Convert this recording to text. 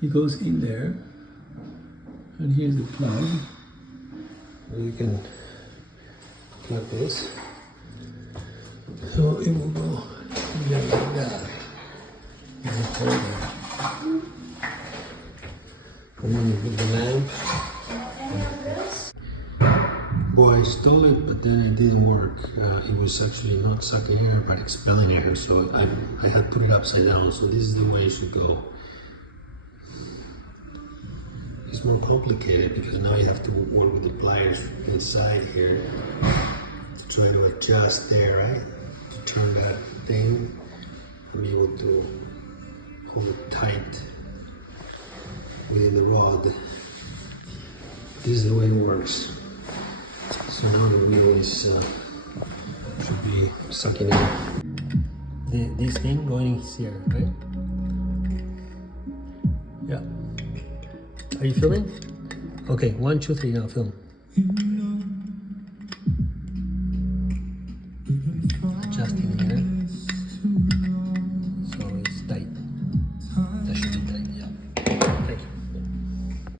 It goes in there, and here's the plug. You can plug this, so it will go in there like that. And hold it. And then you put the lamp. Boy, I installed it, but then it didn't work. It was actually not sucking air, but expelling air. So I had put it upside down. So this is the way it should go. It's more complicated because now you have to work with the pliers inside here to try to adjust there, right? To turn that thing and be able to hold it tight within the rod. This is the way it works. So now the wheel is should be sucking in. This thing going here, right? Yeah. Are you filming? Okay, 1, 2, 3, now film.